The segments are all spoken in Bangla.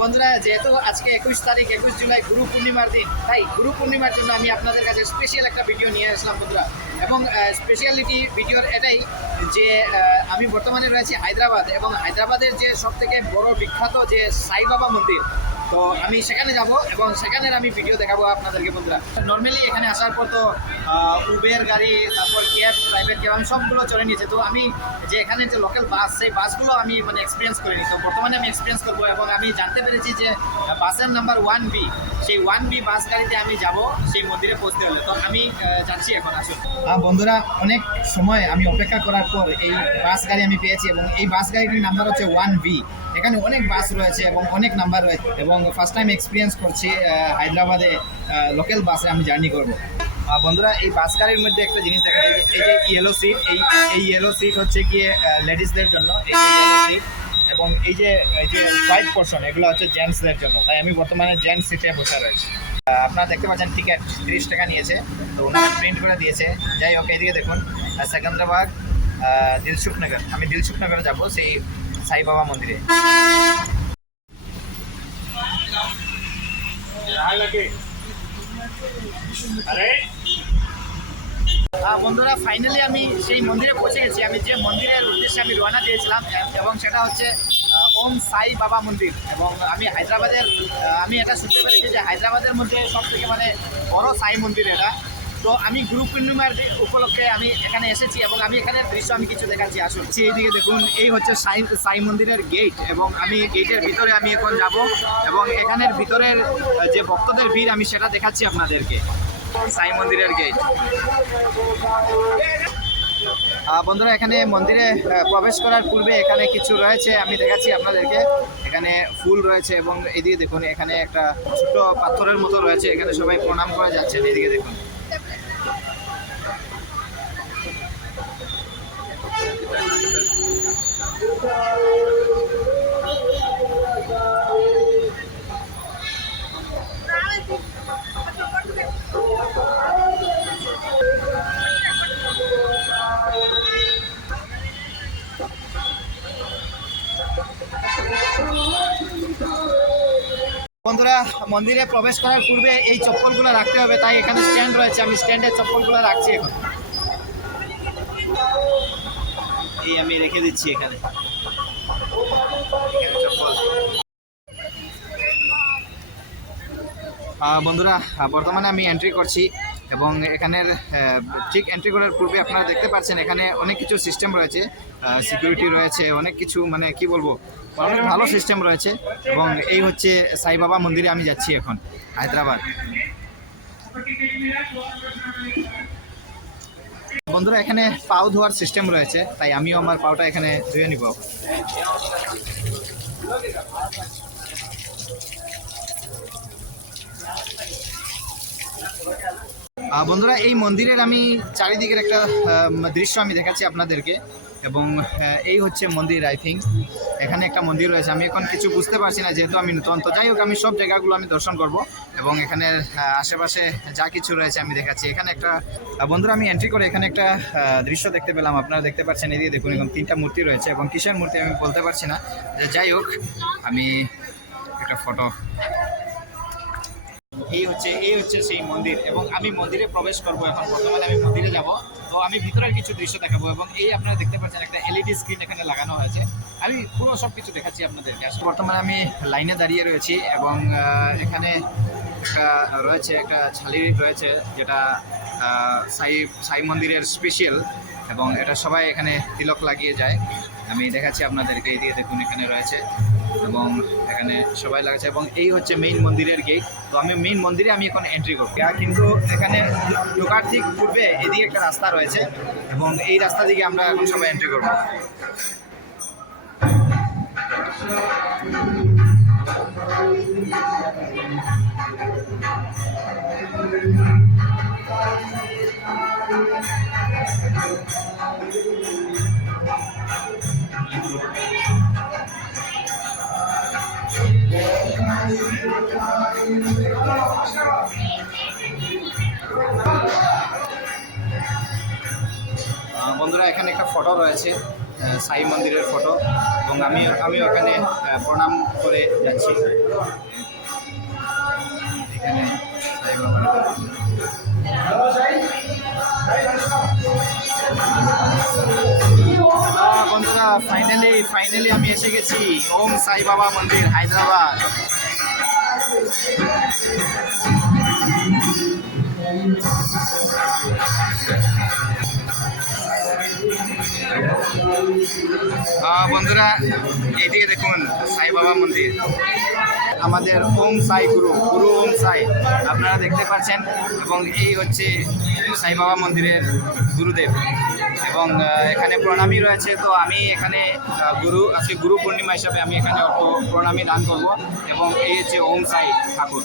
বন্ধুরা, যেহেতু আজকে 21 তারিখ 21 জুলাই গুরু পূর্ণিমার দিন, তাই গুরু পূর্ণিমার জন্য আমি আপনাদের কাছে স্পেশাল একটা ভিডিও নিয়ে আসলাম বন্ধুরা। এবং স্পেশালিটি ভিডিওর এটাই যে আমি বর্তমানে রয়েছি হায়দ্রাবাদ, এবং হায়দ্রাবাদের যে সবথেকে বড় বিখ্যাত যে সাইবাবা মন্দির, তো আমি সেখানে যাব এবং সেখানের আমি ভিডিও দেখাবো আপনাদেরকে বন্ধুরা। নর্মালি এখানে আসার পর তো উবের গাড়ি, তারপর ক্যাব, প্রাইভেট ক্যাব আমি সবগুলো চলে নিয়েছে। তো আমি যে এখানে যে লোকাল বাস, সেই বাসগুলো আমি মানে এক্সপিরিয়েন্স করিনি, তো বর্তমানে আমি এক্সপিরিয়েন্স করবো। এবং আমি জানতে পেরেছি যে বাসের নাম্বার 1B, সেই 1B বাস গাড়িতে আমি যাব সেই মন্দিরে পৌঁছতে হলে। তো আমি যাচ্ছি এখন। আসুন বন্ধুরা, অনেক সময় আমি অপেক্ষা করার পর এই বাস গাড়ি আমি পেয়েছি, এবং এই বাস গাড়িটির নাম্বার হচ্ছে 1B। এখানে অনেক বাস রয়েছে এবং অনেক নাম্বার রয়েছে, এবং ফার্স্ট টাইম এক্সপিরিয়েন্স করছি হায়দ্রাবাদে লোকাল বাসে আমি জার্নি করব। বন্ধুরা, এই বাস গাড়ির মধ্যে একটা জিনিস দেখা যায়, এই যে ইয়েলো সিট, এই ইয়েলো সিট হচ্ছে গিয়ে লেডিসদের জন্য, এই ইয়েলো সিট। এবং এই যে হোয়াইট পোর্শন, এগুলো হচ্ছে জেন্টসদের জন্য। তাই আমি বর্তমানে জেন্টস সিটে বসে রয়েছি। আপনারা দেখতে পাচ্ছেন টিকিট 30 টাকা নিয়েছে, তো ওনারা প্রিন্ট করে দিয়েছে। যাই হোক, এইদিকে দেখুন সেকেন্দ্রাবাদ দিলসুখনগর, আমি দিলসুখনগরে যাবো সেই সাই বাবা মন্দিরে। বন্ধুরা, ফাইনালি আমি সেই মন্দিরে পৌঁছে গেছি। আমি যে মন্দিরের উদ্দেশ্যে আমি রওনা দিয়েছিলাম, এবং সেটা হচ্ছে ওম সাই বাবা মন্দির। এবং আমি হায়দ্রাবাদের, আমি এটা শুনতে পেরেছি যে হায়দ্রাবাদের মধ্যে সব থেকে মানে বড় সাই মন্দির এটা। তো আমি গুরু পূর্ণিমার উপলক্ষে আমি এখানে এসেছি, এবং আমি এখানে দৃশ্য আমি কিছু দেখাচ্ছি। আসুন, এইদিকে দেখুন, এই হচ্ছে সাই মন্দিরের গেট, এবং আমি গেটের ভিতরে আমি এখন যাব, এবং এখানের ভিতরের যে ভক্তদের ভিড় আমি সেটা দেখাচ্ছি আপনাদেরকে। সাই মন্দিরের গেট। বন্ধুরা, এখানে মন্দিরে প্রবেশ করার পূর্বে এখানে কিছু রয়েছে, আমি দেখাচ্ছি আপনাদেরকে। এখানে ফুল রয়েছে, এবং এদিকে দেখুন এখানে একটা ছোট পাথরের মতো রয়েছে, এখানে সবাই প্রণাম করে যাচ্ছেন। এদিকে দেখুন। বন্ধুরা, মন্দিরে প্রবেশ করার পূর্বে এই চপ্পলগুলো রাখতে হবে, তাই এখানে স্ট্যান্ড রয়েছে, আমি স্ট্যান্ডের চপ্পলগুলো রাখছি এখন। এই আমি রেখে দিচ্ছি এখানে চপ্পল। বন্ধুরা, বর্তমানে আমি এন্ট্রি করছি, এবং এখানের ঠিক এন্ট্রি করার পূর্বে আপনারা দেখতে পাচ্ছেন এখানে অনেক কিছু সিস্টেম রয়েছে, সিকিউরিটি রয়েছে, অনেক কিছু, মানে কি বলবো, অনেক ভালো সিস্টেম রয়েছে। এবং এই হচ্ছে সাই বাবা মন্দিরে আমি যাচ্ছি এখন, হায়দ্রাবাদ। বন্ধুরা, এখানে পাও ধোয়ার সিস্টেম রয়েছে, তাই আমিও আমার পাওটা এখানে ধুয়ে নিব। বন্ধুরা, এই মন্দিরের আমি চারিদিকের একটা দৃশ্য আমি দেখাচ্ছি আপনাদেরকে। এবং এই হচ্ছে মন্দির, আই থিঙ্ক এখানে একটা মন্দির রয়েছে। আমি এখন কিছু বুঝতে পারছি না, যেহেতু আমি নতুন। তো যাই হোক, আমি সব জায়গাগুলো আমি দর্শন করব, এবং এখানে আশেপাশে যা কিছু রয়েছে আমি দেখাচ্ছি। এখানে একটা, বন্ধুরা, আমি এন্ট্রি করে এখানে একটা দৃশ্য দেখতে পেলাম, আপনারা দেখতে পাচ্ছেন। এদিকে দেখুন, এখন 3টা মূর্তি রয়েছে, এবং কিসের মূর্তি আমি বলতে পারছি না। যাই হোক, আমি একটা ফটো, এই হচ্ছে সেই মন্দির, এবং আমি মন্দিরে প্রবেশ করব এখন। বর্তমানে আমি মন্দিরে যাব, তো আমি ভিতরের কিছু দৃশ্য দেখাবো। এবং এই আপনারা দেখতে পাচ্ছেন একটা এলইডি স্ক্রিন এখানে লাগানো হয়েছে, আমি পুরো সব কিছু দেখাচ্ছি আপনাদেরকে। বর্তমানে আমি লাইনে দাঁড়িয়ে রয়েছি, এবং এখানে একটা রয়েছে, একটা ছালি রয়েছে, যেটা সাই মন্দিরের স্পেশাল, এবং এটা সবাই এখানে তিলক লাগিয়ে যায়। আমি দেখাচ্ছি আপনাদেরকে। এই দিয়ে দেখুন, এখানে রয়েছে, এবং এখানে সবাই লাগাচ্ছে। এবং এই হচ্ছে মেইন মন্দিরের গেট। তো আমি মেইন মন্দিরে আমি এখন এন্ট্রি করব, কিন্তু এখানে ঢোকার ঠিক পূর্বে এদিকে একটা রাস্তা রয়েছে, এবং এই রাস্তা দিকে আমরা এখন সবাই এন্ট্রি করব। বন্ধুরা এখানে একটা ফটো রয়েছে সাই মন্দিরের ফটো, এবং আমি ওখানে প্রণাম করে যাচ্ছি। এখানে সাই বাবা বন্ধুরা ফাইনালি আমি এসে গেছি ওম সাই বাবা মন্দির, হায়দ্রাবাদ। বন্ধুরা এইদিকে দেখুন সাই বাবা মন্দির, আমাদের ওম সাই গুরু ওম সাই আপনারা দেখতে পাচ্ছেন, এবং এই হচ্ছে সাই বাবা মন্দিরের গুরুদেব, এবং এখানে প্রণামী রয়েছে। তো আমি এখানে আজকে গুরু পূর্ণিমা হিসাবে আমি এখানে প্রণামী দান করব, এবং এই হচ্ছে ওম সাই ঠাকুর।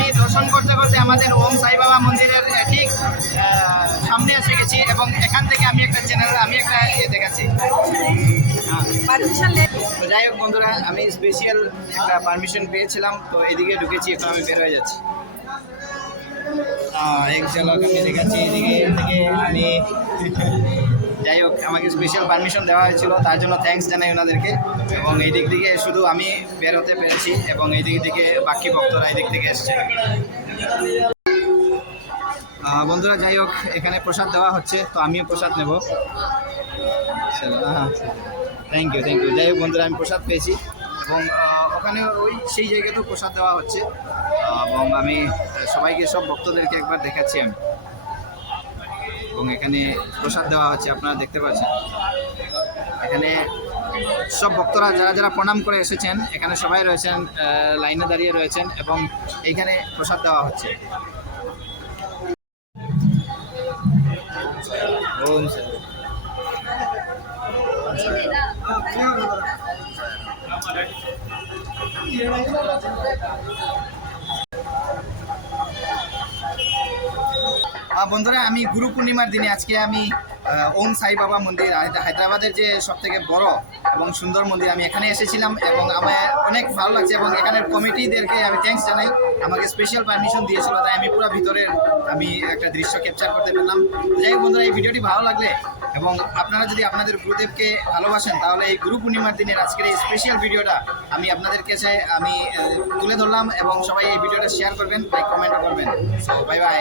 আমি দর্শন করতে করতে আমাদের ওম সাই বাবা মন্দিরের ঠিক সামনে এসে গেছি এবং এখান থেকে আমি একটা দেখাচ্ছি। তো যাই হোক বন্ধুরা, আমি স্পেশাল একটা পারমিশন পেয়েছিলাম, তো এদিকে ঢুকেছি, এখন আমি বের হয়ে যাচ্ছি। এক ঝলক আমি দেখাচ্ছি এদিকে থেকে আমি যাই হোক, আমাকে স্পেশাল পারমিশন দেওয়া হয়েছিল, তার জন্য থ্যাঙ্কস জানাই ওনাদেরকে। এবং এই দিক থেকে শুধু আমি বের হতে পেরেছি এবং এই দিক থেকে বাকি ভক্তরা এই দিক থেকে এসছে। বন্ধুরা যাই হোক, এখানে প্রসাদ দেওয়া হচ্ছে, তো আমিও প্রসাদ নেব। Thank you. যাই হোক বন্ধুরা, আমি প্রসাদ পেয়েছি এবং ওখানে সেই জায়গাতেও প্রসাদ দেওয়া হচ্ছে এবং আমি সবাইকে, সব ভক্তদেরকে একবার দেখাচ্ছি আমি। এবং এখানে প্রসাদ দেওয়া হচ্ছে, আপনারা দেখতে পাচ্ছেন। এখানে সব ভক্তরা যারা প্রণাম করে এসেছেন, এখানে সবাই রয়েছেন, লাইনে দাঁড়িয়ে রয়েছেন এবং এইখানে প্রসাদ দেওয়া হচ্ছে। বন্ধুরা, আমি গুরু পূর্ণিমার দিনে আজকে আমি ওম সাই বাবা মন্দির, হায়দ্রাবাদের যে সবথেকে বড় এবং সুন্দর মন্দির, আমি এখানে এসেছিলাম এবং আমার অনেক ভালো লাগছে এবং এখানের কমিটিদেরকে আমি থ্যাঙ্কস জানাই। আমাকে স্পেশাল পারমিশন দিয়েছিল, তাই আমি পুরো ভিতরের আমি একটা দৃশ্য ক্যাপচার করতে পারলাম। যাই হোক বন্ধুরা, এই ভিডিওটি ভালো লাগলে এবং আপনারা যদি আপনাদের গুরুদেবকে ভালোবাসেন, তাহলে এই গুরু পূর্ণিমার দিনের আজকের এই স্পেশাল ভিডিওটা আমি আপনাদের কাছে তুলে ধরলাম এবং সবাই এই ভিডিওটা শেয়ার করবেন, লাইক কমেন্ট করবেন। So bye bye.